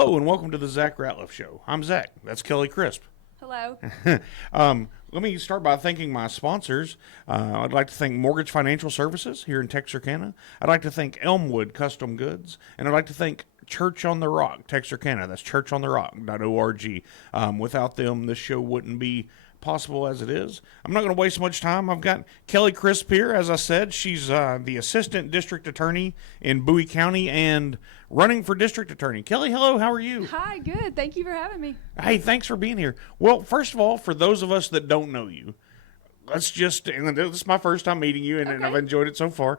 Hello and welcome to the Zach Ratliff Show. I'm Zach. That's Kelley Crisp. Hello. Let me start by thanking my sponsors. I'd like to thank Mortgage Financial Services here in Texarkana. I'd like to thank Elmwood Custom Goods. And I'd like to thank Church on the Rock, Texarkana. That's churchontherock.org. Without them, this show wouldn't be possible as it is. I'm not going to waste much time. I've got Kelley Crisp here. As I said, she's the assistant district attorney in Bowie County and running for district attorney. Kelley, hello. How are you? Hi, good. Thank you for having me. Hey, thanks for being here. Well, first of all, for those of us that don't know you, and this is my first time meeting you, and I've enjoyed it so far.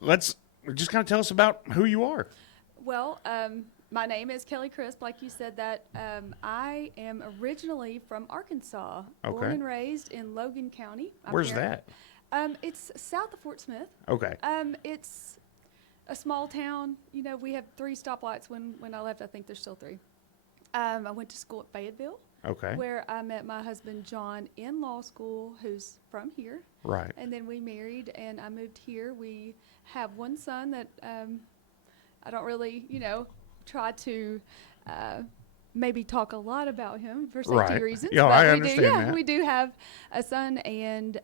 Let's just kind of tell us about who you are. Well, my name is Kelley Crisp, like you said that. I am originally from Arkansas, born and raised in Logan County. Where's that? It's south of Fort Smith. Okay. It's a small town. You know, we have 3 stoplights. When I left, I think there's still 3. I went to school at Fayetteville. Okay. Where I met my husband, John, in law school, who's from here. Right. And then we married, and I moved here. We have one son that I don't really, try to maybe talk a lot about him for safety reasons. Yeah, but I understand that. We do have a son, and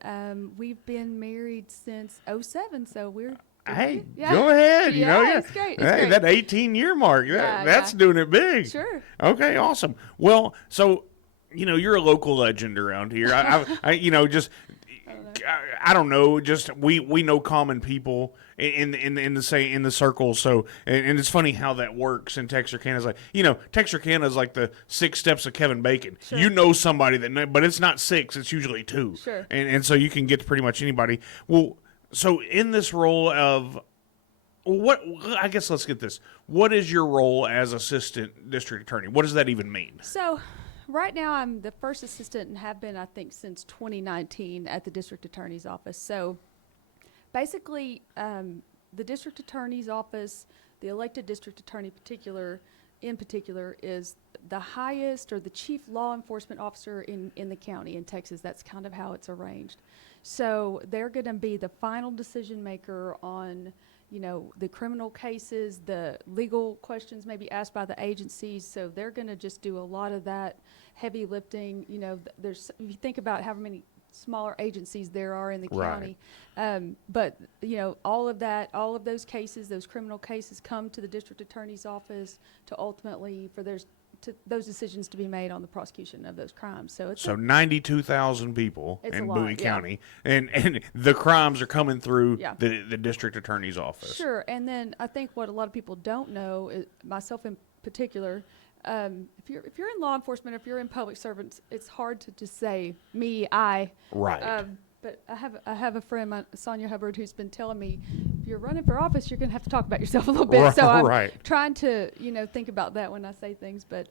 we've been married since '07, so we're Hey, yeah. Go ahead. It's great. It's great. That 18-year mark, that's doing it big. Sure. Okay, awesome. Well, so, you're a local legend around here. I don't know. Just we know common people in the circle. So and it's funny how that works in Texarkana. Is like Texarkana is like the 6 steps of Kevin Bacon. Sure. You know somebody but it's not 6. It's usually 2. Sure. And so you can get to pretty much anybody. Well, so in this role of I guess let's get this. What is your role as assistant district attorney? What does that even mean? So right now I'm the first assistant and have been, I think, since 2019 at the district attorney's office. So basically, the district attorney's office, the elected district attorney in particular, is the highest or the chief law enforcement officer in the county in Texas. That's kind of how it's arranged. So they're going to be the final decision maker on the criminal cases, the legal questions may be asked by the agencies. So they're going to just do a lot of that heavy lifting. If you think about how many smaller agencies there are in the county, but all of those cases, those criminal cases, come to the district attorney's office to ultimately those decisions to be made on the prosecution of those crimes. So it's 92,000 people in Bowie County, yeah. and the crimes are coming through the district attorney's office. Sure, and then I think what a lot of people don't know, myself in particular, if you're in law enforcement, if you're in public servants, it's hard to just say me, I. Right. But I have a friend, Sonia Hubbard, who's been telling me, if you're running for office, you're going to have to talk about yourself a little bit. Right, so I'm right. trying to think about that when I say things. But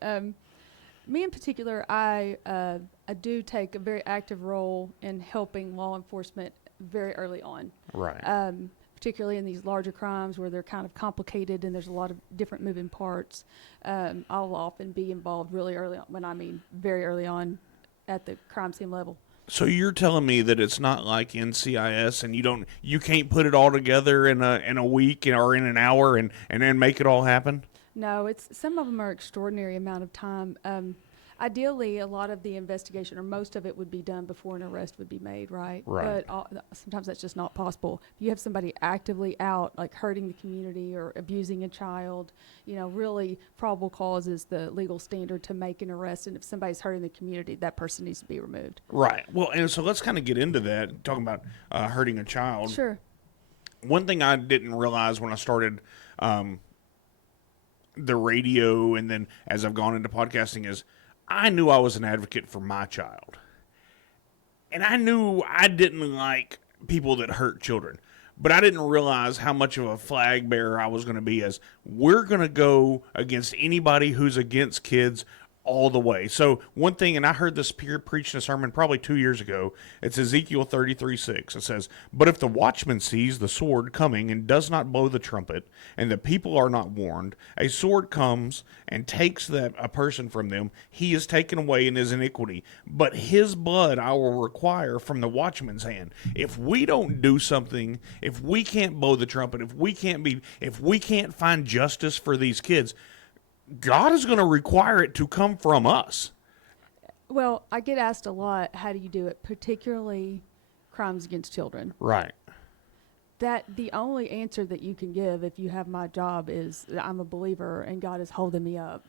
me in particular, I do take a very active role in helping law enforcement very early on. Right. Particularly in these larger crimes where they're kind of complicated and there's a lot of different moving parts. I'll often be involved really early on, when I mean very early on at the crime scene level. So you're telling me that it's not like NCIS, and you can't put it all together in a week or in an hour and then make it all happen? No, some of them are extraordinary amount of time. Ideally, a lot of the investigation, or most of it, would be done before an arrest would be made, right? Right. But sometimes that's just not possible. If you have somebody actively out, like hurting the community or abusing a child, really probable cause is the legal standard to make an arrest. And if somebody's hurting the community, that person needs to be removed. Right. Well, and so let's kind of get into that, talking about hurting a child. Sure. One thing I didn't realize when I started the radio, and then as I've gone into podcasting, is I knew I was an advocate for my child. And I knew I didn't like people that hurt children. But I didn't realize how much of a flag bearer I was going to be, as we're going to go against anybody who's against kids all the way. So one thing, and I heard this preached in a sermon probably 2 years ago. It's Ezekiel 33:6. It says, "But if the watchman sees the sword coming and does not blow the trumpet, and the people are not warned, a sword comes and takes a person from them. He is taken away in his iniquity. But his blood I will require from the watchman's hand." If we don't do something, if we can't blow the trumpet, if we can't find justice for these kids, God is going to require it to come from us. Well, I get asked a lot, how do you do it, particularly crimes against children? Right. That the only answer that you can give if you have my job is that I'm a believer and God is holding me up.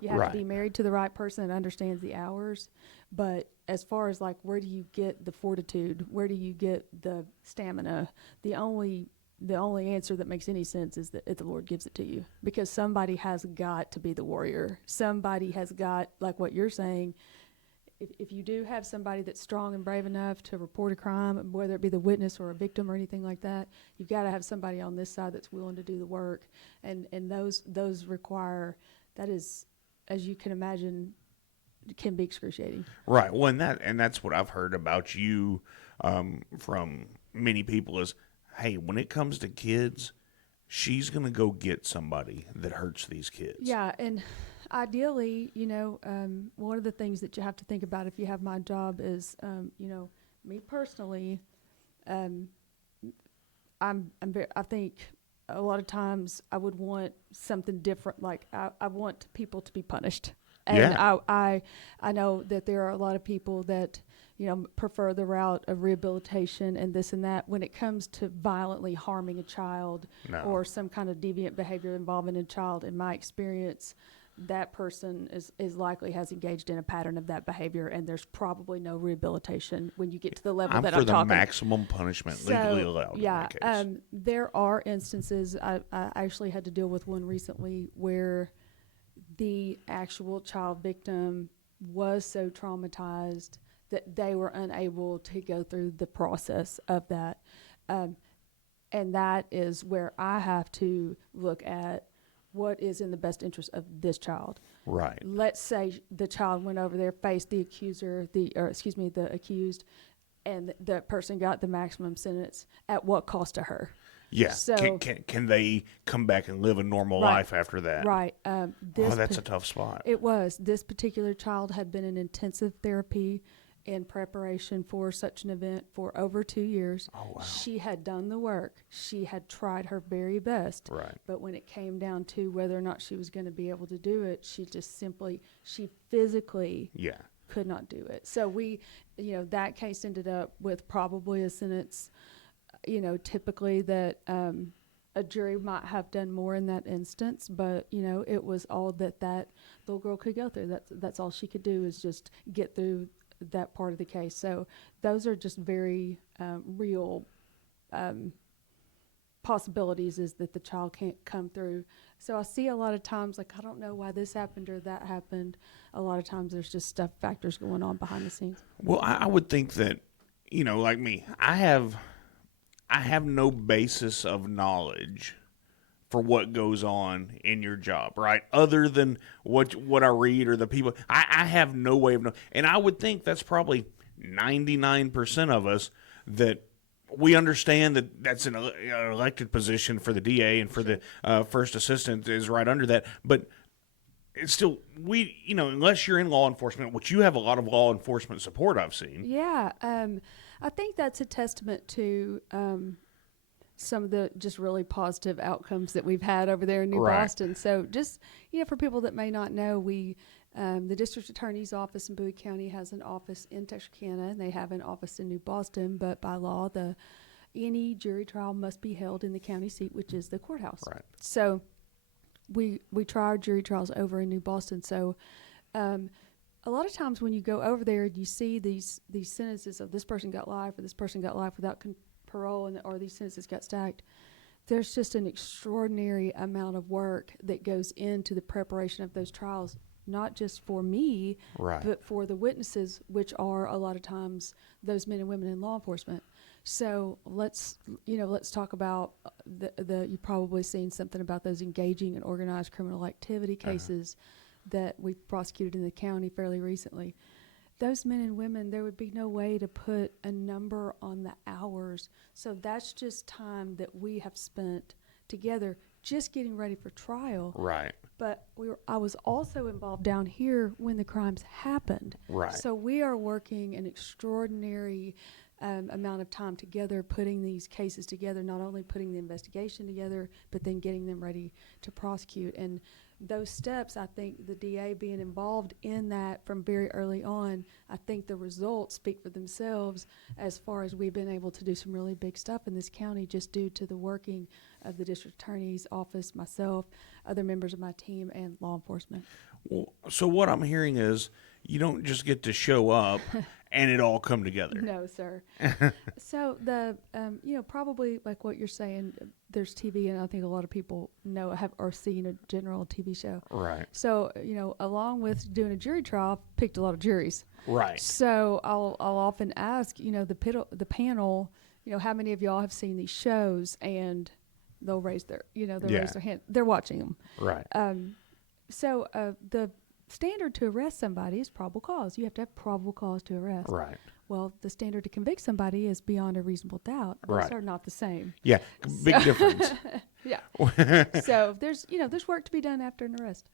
You have Right. to be married to the right person that understands the hours. But as far as like, where do you get the fortitude? Where do you get the stamina? The only answer that makes any sense is that if the Lord gives it to you, because somebody has got to be the warrior. Somebody has got, like what you're saying, if you do have somebody that's strong and brave enough to report a crime, whether it be the witness or a victim or anything like that, you've got to have somebody on this side that's willing to do the work. And those require, that is, as you can imagine, can be excruciating. Right. Well, and that's what I've heard about you from many people is, hey, when it comes to kids, she's going to go get somebody that hurts these kids. Yeah, and ideally, one of the things that you have to think about if you have my job is, me personally, I think a lot of times I would want something different. Like I want people to be punished. And Yeah. I know that there are a lot of people that, prefer the route of rehabilitation and this and that. When it comes to violently harming a child No. or some kind of deviant behavior involving a child, in my experience, that person is likely has engaged in a pattern of that behavior, and there's probably no rehabilitation when you get to the level I'm that for I'm the talking. maximum punishment legally allowed Yeah, in that case. there are instances. I actually had to deal with one recently where the actual child victim was so traumatized that they were unable to go through the process of that. And that is where I have to look at what is in the best interest of this child. Right. Let's say the child went over there, faced the the accused, and the person got the maximum sentence. At what cost to her? Yeah. So, can they come back and live a normal Right. life after that? Right. That's a tough spot. It was. This particular child had been in intensive therapy in preparation for such an event for over 2 years. Oh, wow. She had done the work. She had tried her very best. Right. But when it came down to whether or not she was going to be able to do it, she physically Yeah. could not do it. So that case ended up with probably a sentence, typically that a jury might have done more in that instance, but it was all that little girl could go through. That's all she could do is just get through that part of the case. So those are just very real possibilities, is that the child can't come through. So I see a lot of times, like, I don't know why this happened or that happened. A lot of times there's just factors going on behind the scenes. Well, I would think that, like me, I have no basis of knowledge for what goes on in your job, right? Other than what I read or the people. I have no way of knowing. And I would think that's probably 99% of us, that we understand that that's an elected position for the DA and for the first assistant is right under that. But it's still, unless you're in law enforcement, which you have a lot of law enforcement support, I've seen. Yeah, I think that's a testament to some of the just really positive outcomes that we've had over there in New Right. Boston. So just, for people that may not know, the district attorney's office in Bowie County has an office in Texarkana, and they have an office in New Boston, but by law, any jury trial must be held in the county seat, which is the courthouse. Right. So we try our jury trials over in New Boston. So a lot of times when you go over there, you see these sentences of this person got life or this person got life without parole, or these sentences got stacked. There's just an extraordinary amount of work that goes into the preparation of those trials, not just for me, Right. but for the witnesses, which are a lot of times those men and women in law enforcement. So let's talk about you've probably seen something about those engaging in organized criminal activity cases that we've prosecuted in the county fairly recently. Those men and women, there would be no way to put a number on the hours. So that's just time that we have spent together just getting ready for trial. Right. But I was also involved down here when the crimes happened. Right. So we are working an extraordinary amount of time together, putting these cases together, not only putting the investigation together, but then getting them ready to prosecute. And those steps, I think the DA being involved in that from very early on, I think the results speak for themselves as far as we've been able to do some really big stuff in this county just due to the working of the district attorney's office, myself, other members of my team, and law enforcement. Well, so what I'm hearing is you don't just get to show up and it all come together. No, sir. So the, probably like what you're saying, there's TV, and I think a lot of people know or seen a general TV show. Right. So, along with doing a jury trial, I've picked a lot of juries. Right. So I'll often ask, the panel, how many of y'all have seen these shows, and they'll raise their, raise their hand. They're watching them. Right. So the standard to arrest somebody is probable cause. You have to have probable cause to arrest. Right. Well, the standard to convict somebody is beyond a reasonable doubt. Those Right. are not the same. Yeah. Big difference. Yeah. So there's work to be done after an arrest.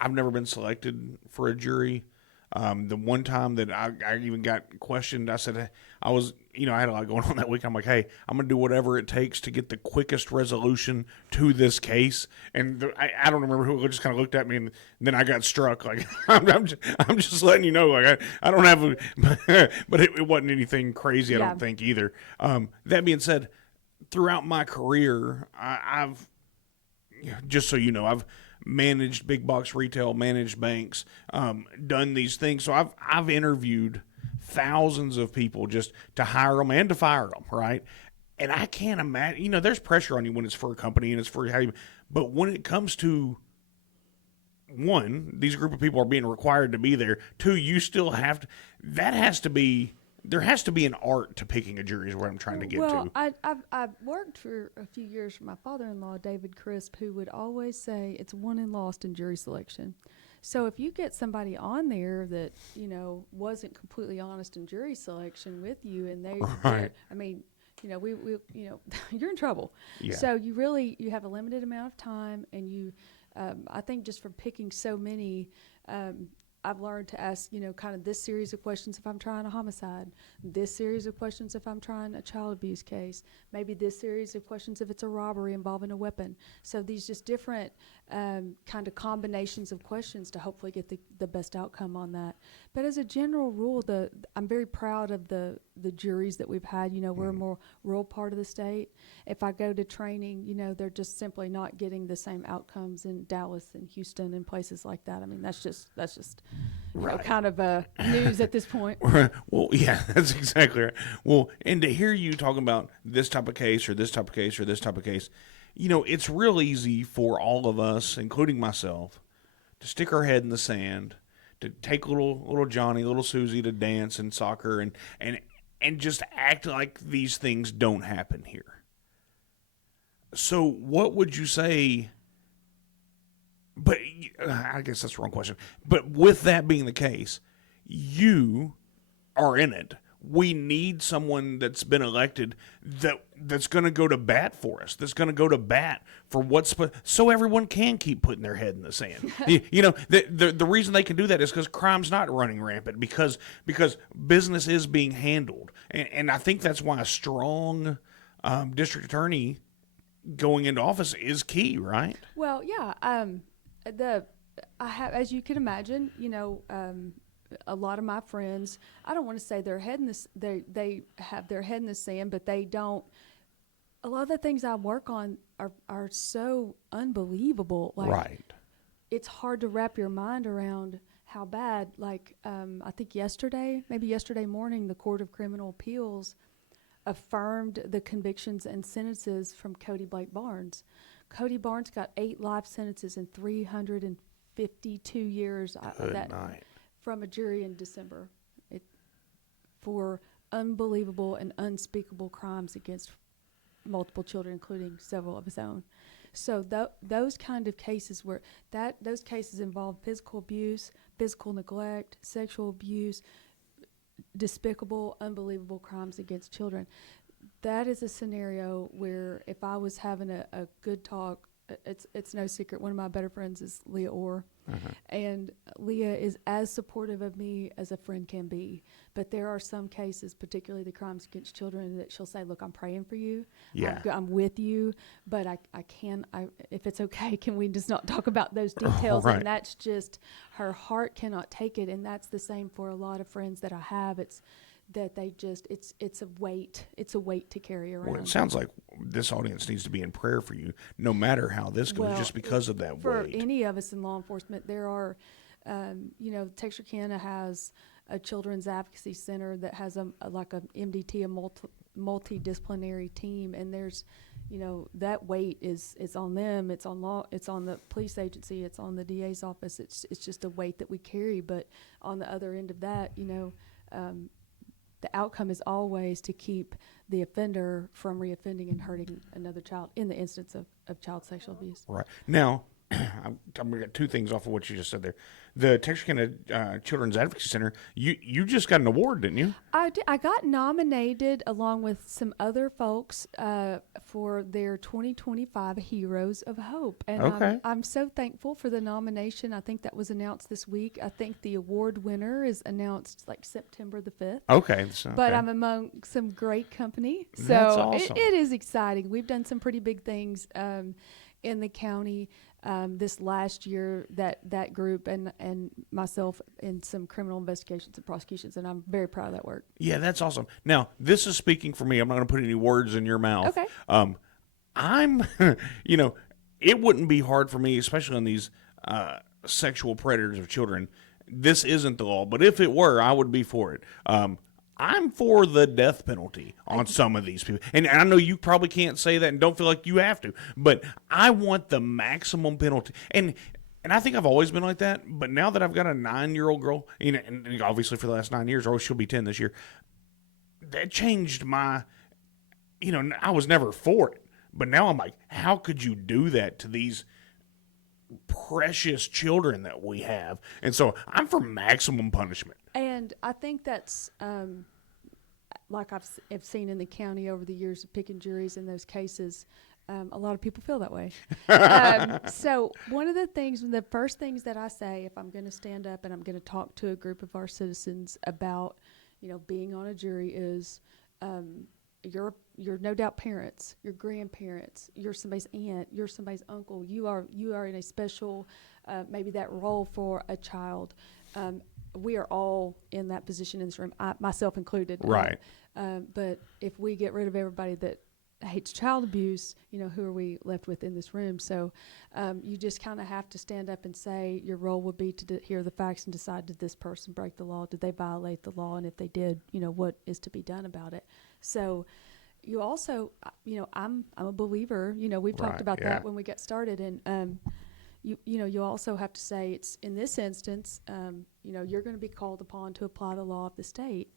I've never been selected for a jury. The one time that I even got questioned, I said, I had a lot going on that week. I'm like, hey, I'm going to do whatever it takes to get the quickest resolution to this case. And I don't remember who just kind of looked at me, and then I got struck. Like, I'm just letting you know, like, I don't have but it wasn't anything crazy, I don't think either. That being said, throughout my career, I've, just so you know, I've managed big box retail, managed banks, done these things. So I've interviewed thousands of people just to hire them and to fire them, right? And I can't imagine, there's pressure on you when it's for a company and it's for how you, but when it comes to, one, these group of people are being required to be there. Two, you still have to, there has to be an art to picking a jury is what I'm trying to get to. Well, I've worked for a few years for my father-in-law, David Crisp, who would always say it's won and lost in jury selection. So if you get somebody on there that, wasn't completely honest in jury selection with you, and Right. you're in trouble. Yeah. So you have a limited amount of time, and I think just from picking so many, I've learned to ask, kind of this series of questions if I'm trying a homicide, this series of questions if I'm trying a child abuse case, maybe this series of questions if it's a robbery involving a weapon. So these just different kind of combinations of questions to hopefully get the best outcome on that. But as a general rule, I'm very proud of the juries that we've had. We're a more rural part of the state. If I go to training, they're just simply not getting the same outcomes in Dallas and Houston and places like that. I mean, that's just Right. kind of news at this point. Well, yeah, that's exactly right. Well, and to hear you talking about this type of case or this type of case or this type of case, it's real easy for all of us, including myself, to stick our head in the sand, to take little Johnny, little Susie to dance and soccer and just act like these things don't happen here. So what would you say? But I guess that's the wrong question. But with that being the case, you are in it. We need someone that's been elected that's going to go to bat for us. That's going to go to bat for so everyone can keep putting their head in the sand. The reason they can do that is because crime's not running rampant because business is being handled, and I think that's why a strong district attorney going into office is key, right? Well, yeah. I have, as you can imagine, a lot of my friends, I don't want to say they have their head in the sand, but they don't. A lot of the things I work on are so unbelievable. Like, right. It's hard to wrap your mind around how bad. Like, I think maybe yesterday morning, the Court of Criminal Appeals affirmed the convictions and sentences from Cody Blake Barnes. Cody Barnes got 8 life sentences in 352 years from a jury in December for unbelievable and unspeakable crimes against multiple children, including several of his own. So those kind of cases those cases involve physical abuse, physical neglect, sexual abuse, despicable, unbelievable crimes against children. That is a scenario where if I was having a good talk it's no secret. One of my better friends is Leah Orr, and Leah is as supportive of me as a friend can be. But there are some cases, particularly the crimes against children, that she'll say, "Look, I'm praying for you. Yeah. I'm with you, but I if it's okay, can we just not talk about those details?" Right. And that's just, her heart cannot take it, and that's the same for a lot of friends that I have. It's that they just, it's a weight to carry around. Well, it sounds like this audience needs to be in prayer for you, no matter how this goes, Well, just because of that for weight. any of us in law enforcement, there are, Texarkana has a children's advocacy center that has a MDT, a multidisciplinary team, and there's, that weight is on them, it's on law, it's on the police agency, it's on the DA's office. It's just a weight that we carry. But on the other end of that, the outcome is always to keep the offender from reoffending and hurting another child in the instance of child sexual abuse. Right. Now, I'm going to get two things off of what you just said there. The Texarkana Children's Advocacy Center, you just got an award, didn't you? I got nominated along with some other folks for their 2025 Heroes of Hope. And Okay. I'm so thankful for the nomination. I think that was announced this week. I think the award winner is announced like September the 5th. Okay. So, But okay. I'm among some great company. So That's awesome. it is exciting. We've done some pretty big things in the county this last year, that group and myself in some criminal investigations and prosecutions, and I'm very proud of that work. Yeah, that's awesome. Now, this is speaking for me. I'm not going to put any words in your mouth. Okay. I'm, it wouldn't be hard for me, especially on these sexual predators of children. This isn't the law, but if it were, I would be for it. I'm for the death penalty on some of these people. And I know you probably can't say that and don't feel like you have to, but I want the maximum penalty. And I think I've always been like that, but now that I've got a 9-year-old girl, and obviously for the last 9 years, or she'll be 10 this year, that changed my, I was never for it. But now I'm like, how could you do that to these precious children that we have? And so I'm for maximum punishment. And I think that's like I've seen in the county over the years of picking juries in those cases. A lot of people feel that way. So one of the first things that I say if I'm going to stand up and I'm going to talk to a group of our citizens about, being on a jury is you're no doubt parents, your grandparents, you're somebody's aunt, you're somebody's uncle. You are in a special, maybe that role for a child. We are all in that position in this room, myself included. Right. But if we get rid of everybody that hates child abuse, who are we left with in this room? So you just kind of have to stand up and say your role would be to hear the facts and decide, did this person break the law? Did they violate the law? And if they did, what is to be done about it? So you also, I'm a believer, we've talked Right, about yeah. that when we got started. And you also have to say it's in this instance, you're going to be called upon to apply the law of the state.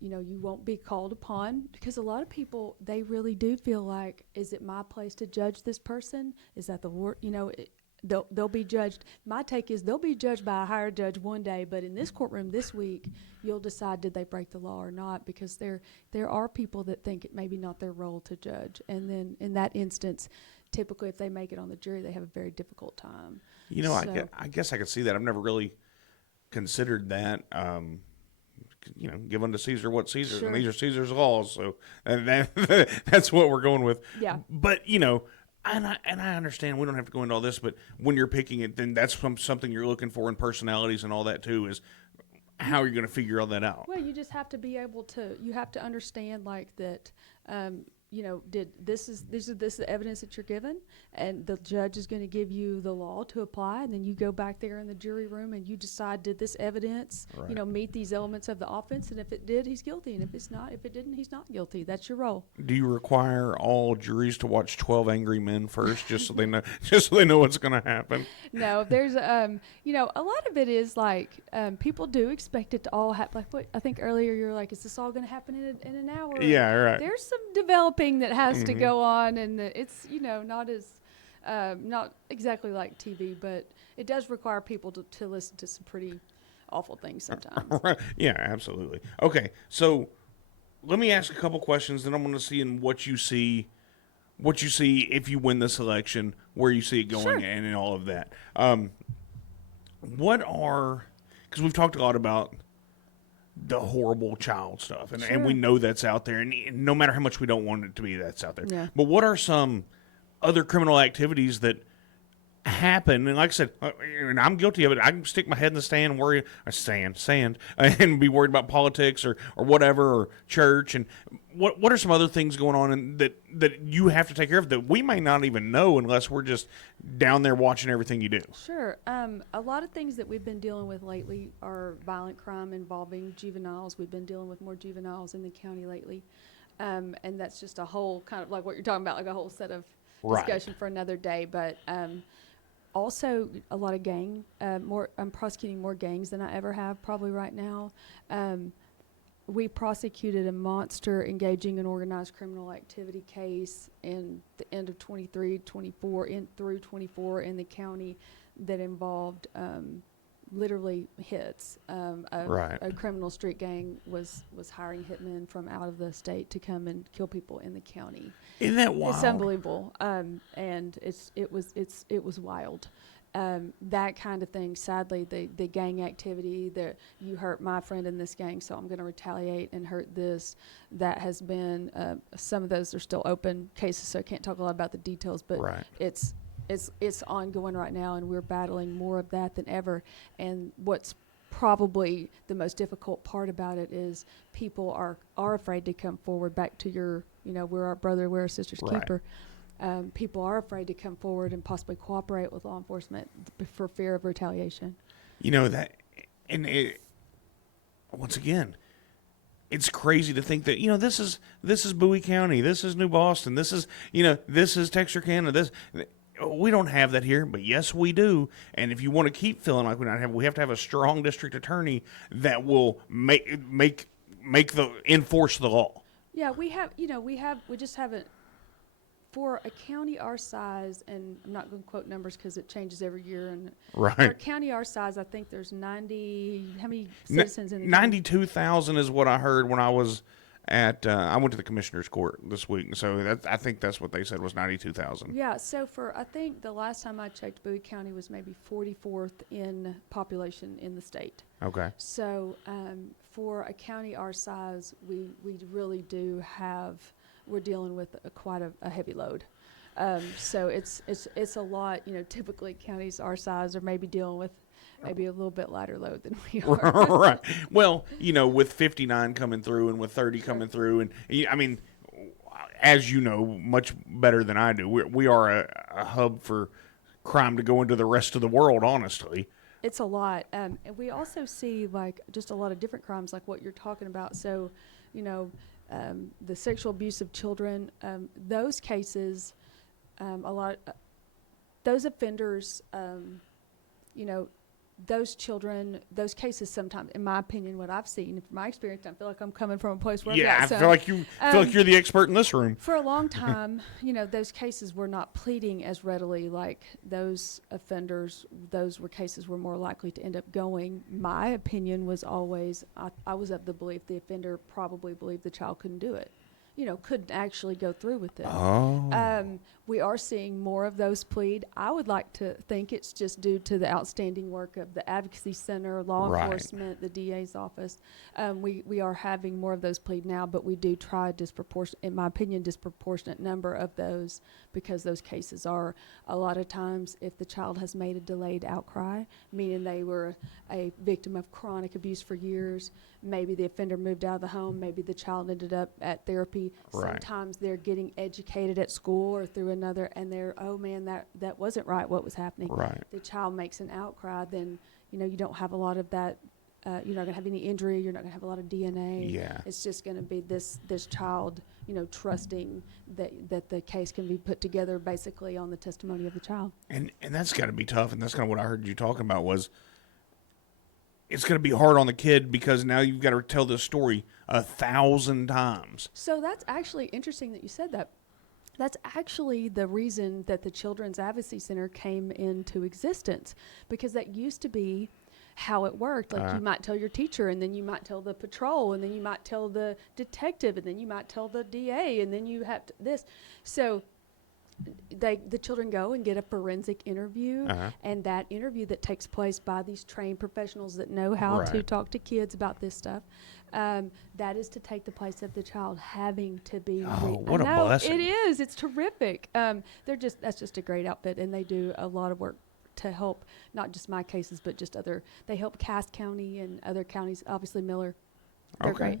You won't be called upon because a lot of people, they really do feel like, is it my place to judge this person? Is that the Lord? They'll be judged. My take is they'll be judged by a higher judge one day, but in this courtroom this week, you'll decide did they break the law or not, because there are people that think it may be not their role to judge. And then in that instance, typically if they make it on the jury, they have a very difficult time. I guess I could see that. I've never really considered that. Give unto Caesar what Caesar's, Sure. and these are Caesar's laws. So that's what we're going with. Yeah. But and I understand we don't have to go into all this, but when you're picking it, then that's something you're looking for in personalities and all that too. Is how you're going to figure all that out. Well, you just have to be able to. You have to understand like that. This is the evidence that you're given, and the judge is going to give you the law to apply, and then you go back there in the jury room and you decide, did this evidence, Right. meet these elements of the offense, and if it did, he's guilty, and if it didn't, he's not guilty. That's your role. Do you require all juries to watch 12 Angry Men first, just so they know what's going to happen? No, there's a lot of it is like people do expect it to all happen. Like what I think earlier, you're like, is this all going to happen in an hour? Yeah, right. There's some developing that has to go on, and it's not as not exactly like TV, but it does require people to listen to some pretty awful things sometimes. Right. Yeah, absolutely. Okay, so let me ask a couple questions, then I'm going to see in what you see what you see if you win this election, where you see it going, Sure. and all of that. Because we've talked a lot about the horrible child stuff, and we Sure. know that's out there, and no matter how much we don't want it to be, that's out there. Yeah. But what are some other criminal activities that happen? And like I said, and I'm guilty of it. I can stick my head in the sand and worry, sand, and be worried about politics or whatever, or church. And what are some other things going on that you have to take care of that we may not even know unless we're just down there watching everything you do? Sure. A lot of things that we've been dealing with lately are violent crime involving juveniles. We've been dealing with more juveniles in the county lately. And that's just a whole kind of like what you're talking about, like a whole set of discussion for another day. But also a lot of I'm prosecuting more gangs than I ever have probably right now. We prosecuted a monster engaging in organized criminal activity case in the end of 23, 24, through 24 in the county that involved literally hits. A criminal street gang was hiring hitmen from out of the state to come and kill people in the county. Isn't that wild? It's unbelievable, and it was wild. That kind of thing. Sadly, the gang activity that you hurt my friend in this gang, so I'm going to retaliate and hurt this. That has been some of those are still open cases, so I can't talk a lot about the details. But it's ongoing right now, and we're battling more of that than ever. And what's probably the most difficult part about it is people are afraid to come forward. Back to your, we're our brother, we're our sister's keeper. People are afraid to come forward and possibly cooperate with law enforcement for fear of retaliation. Once again, it's crazy to think that this is Bowie County, this is New Boston, this is Texarkana. We don't have that here, but yes, we do. And if you want to keep feeling like we have to have a strong district attorney that will enforce the law. Yeah, we just haven't. For a county our size, and I'm not going to quote numbers because it changes every year. And for a county our size, I think there's 90. How many citizens in the 92,000 is what I heard when I was at. I went to the commissioner's court this week, so I think that's what they said was 92,000. Yeah. So I think the last time I checked, Bowie County was maybe 44th in population in the state. Okay. So for a county our size, we really do have. We're dealing with quite a heavy load. So it's a lot. Typically counties our size are maybe dealing with maybe a little bit lighter load than we are. Right. Well, with 59 coming through and with 30 coming through, and I mean, as you know, much better than I do, we are a hub for crime to go into the rest of the world, honestly. It's a lot. And we also see just a lot of different crimes like what you're talking about. So, the sexual abuse of children, those cases, those offenders, those children, those cases sometimes, in my opinion, what I've seen, from my experience, I feel like I'm coming from a place where I feel like you're the expert in this room. For a long time, those cases were not pleading as readily like those offenders. Those were cases were more likely to end up going. My opinion was always, I was of the belief the offender probably believed the child couldn't do it. Couldn't actually go through with it. Oh. We are seeing more of those plead. I would like to think it's just due to the outstanding work of the Advocacy Center, law enforcement, the DA's office. We are having more of those plead now, but we do try in my opinion, disproportionate number of those because those cases are a lot of times if the child has made a delayed outcry, meaning they were a victim of chronic abuse for years, maybe the offender moved out of the home, maybe the child ended up at therapy. Sometimes they're getting educated at school or through another, and they're, oh man, that wasn't right, what was happening. The child makes an outcry, then you don't have a lot of that. You're not going to have any injury. You're not going to have a lot of DNA. Yeah. It's just going to be this child, trusting that the case can be put together basically on the testimony of the child. And that's got to be tough. And that's kind of what I heard you talking about was it's going to be hard on the kid because now you've got to tell this story 1,000 times. So that's actually interesting that you said that. That's actually the reason that the Children's Advocacy Center came into existence, because that used to be how it worked. Like you might tell your teacher, and then you might tell the patrol, and then you might tell the detective, and then you might tell the DA, and then you have this. So the children go and get a forensic interview, Uh-huh. and that interview that takes place by these trained professionals that know how to Right. talk to kids about this stuff, that is to take the place of the child having to be. Oh, what I a know, blessing. it is. It's terrific. That's just a great outfit, and they do a lot of work to help not just my cases, but just other. They help Cass County and other counties. Obviously, Miller. They're great.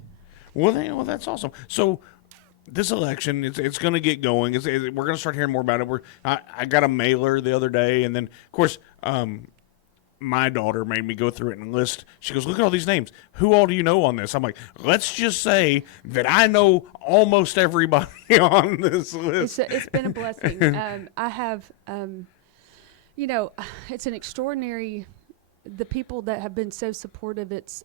Well, that's awesome. So this election, it's going to get going. We're going to start hearing more about it. I got a mailer the other day, and then of course, my daughter made me go through it and list. She goes, "Look at all these names. Who all do you know on this?" I'm like, "Let's just say that I know almost everybody on this list." It's been a blessing. I have, it's an extraordinary. The people that have been so supportive. It's.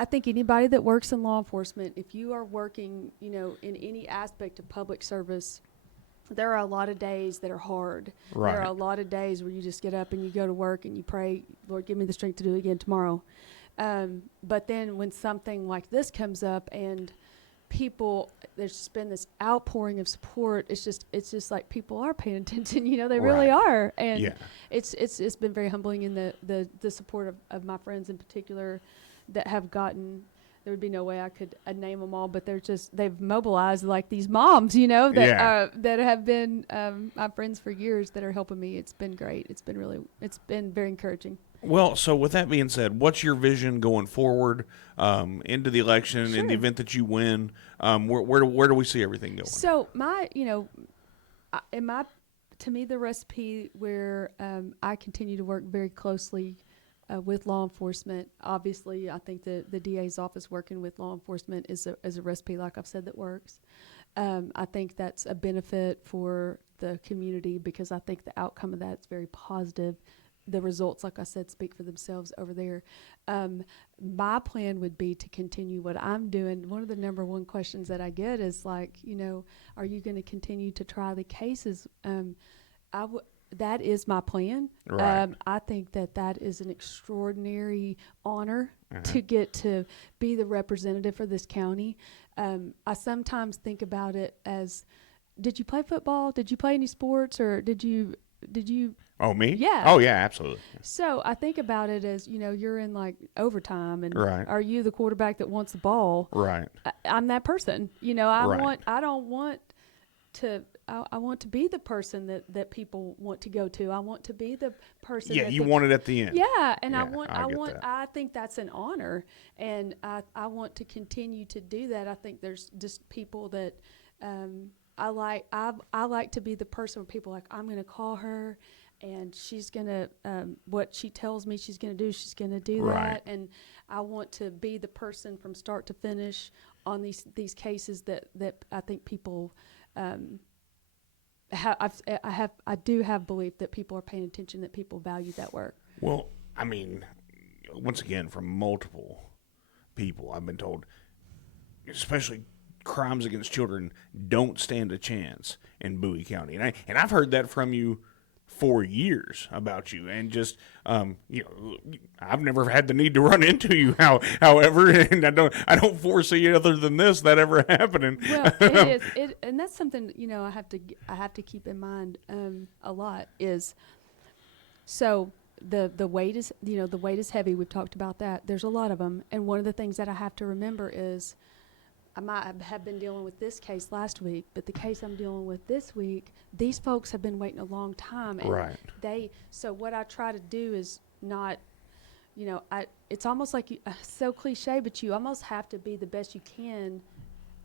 I think anybody that works in law enforcement, if you are working, in any aspect of public service, there are a lot of days that are hard. Right. There are a lot of days where you just get up and you go to work and you pray, Lord, give me the strength to do it again tomorrow. But then when something like this comes up and there's just been this outpouring of support, it's just like people are paying attention, they really are. And Yeah. it's been very humbling in the support of my friends in particular that have gotten. There would be no way I could name them all, but they've mobilized like these moms, that have been my friends for years that are helping me. It's been great. It's been very encouraging. Well, so with that being said, what's your vision going forward into the election in the Sure. event that you win? Where do we see everything going? So to me, the recipe where I continue to work very closely with law enforcement. Obviously, I think the DA's office working with law enforcement is a recipe, like I've said, that works. I think that's a benefit for the community because I think the outcome of that is very positive. The results, like I said, speak for themselves over there. My plan would be to continue what I'm doing. One of the number one questions that I get is like, are you going to continue to try the cases? That is my plan. Right. I think that is an extraordinary honor Uh-huh. to get to be the representative for this county. I sometimes think about it as, did you play football? Did you play any sports? Or did you? Oh, me? Yeah. Oh, yeah, absolutely. So I think about it as, you're in like overtime and Right. are you the quarterback that wants the ball? Right. I'm that person. Right. I want to be the person that people want to go to. I want to be the person. Yeah, you want it at the end. Yeah, and Yeah, I get that. I think that's an honor, and I want to continue to do that. I think there's just people that I like to be the person where people are like, I'm going to call her, and she's going to what she tells me she's going to do, she's going to do Right. that, and I want to be the person from start to finish on these cases that I think people. I do have belief that people are paying attention, that people value that work. Well, I mean, once again, from multiple people, I've been told, especially crimes against children don't stand a chance in Bowie County. And I've heard that from you for years about you, and just I've never had the need to run into you. However, and I don't foresee other than this that ever happening. Well, it is, and that's something I have to keep in mind a lot is. So the weight is the weight is heavy. We've talked about that. There's a lot of them, and one of the things that I have to remember is. I might have been dealing with this case last week, but the case I'm dealing with this week, these folks have been waiting a long time. And Right. So what I try to do is not, it's almost like so cliche, but you almost have to be the best you can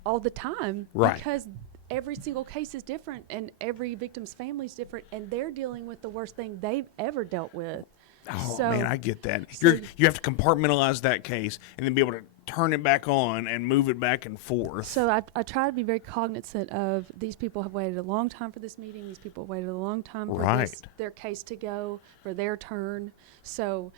all the time. Right. Because every single case is different and every victim's family is different, and they're dealing with the worst thing they've ever dealt with. Oh, So- man, I get that. so- You have to compartmentalize that case and then be able to turn it back on and move it back and forth. So I try to be very cognizant of these people have waited a long time for this meeting. These people have waited a long time for Right. their case to go, for their turn. So,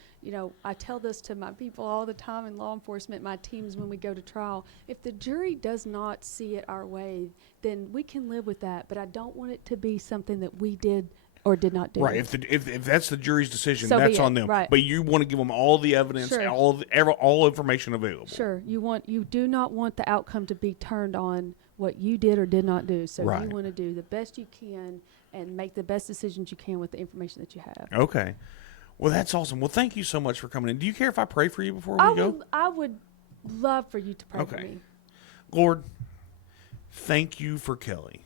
I tell this to my people all the time in law enforcement, my teams when we go to trial. If the jury does not see it our way, then we can live with that. But I don't want it to be something that we did or did not do. Right. If that's the jury's decision, So be that's it. on them. Right. But you want to give them all the evidence, Sure. all information available. Sure. You do not want the outcome to be turned on what you did or did not do. So Right. you want to do the best you can and make the best decisions you can with the information that you have. Okay. Well, that's awesome. Well, thank you so much for coming in. Do you care if I pray for you before we go? I would love for you to pray for Okay. me. Lord, thank you for Kelley.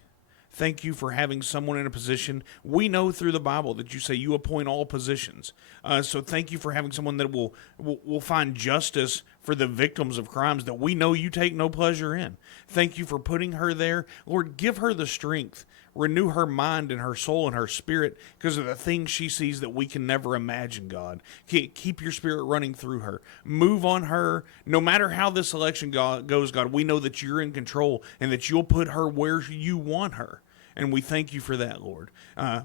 Thank you for having someone in a position. We know through the Bible that you say you appoint all positions. So thank you for having someone that will find justice for the victims of crimes that we know you take no pleasure in. Thank you for putting her there. Lord, give her the strength. Renew her mind and her soul and her spirit because of the things she sees that we can never imagine, God. Keep your spirit running through her. Move on her. No matter how this election goes, God, we know that you're in control and that you'll put her where you want her. And we thank you for that, Lord.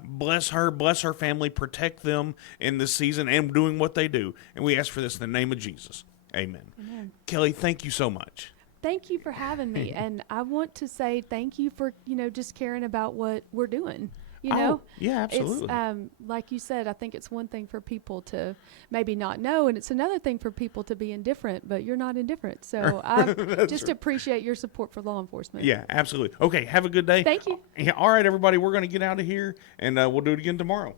Bless her, bless her family, protect them in this season and doing what they do. And we ask for this in the name of Jesus. Amen. Amen. Kelley, thank you so much. Thank you for having me. And I want to say thank you for, just caring about what we're doing. Oh, yeah, absolutely. It's, like you said, I think it's one thing for people to maybe not know, and it's another thing for people to be indifferent, but you're not indifferent. So I just appreciate your support for law enforcement. Yeah, absolutely. Okay, have a good day. Thank you. Yeah, all right, everybody, we're going to get out of here, and we'll do it again tomorrow.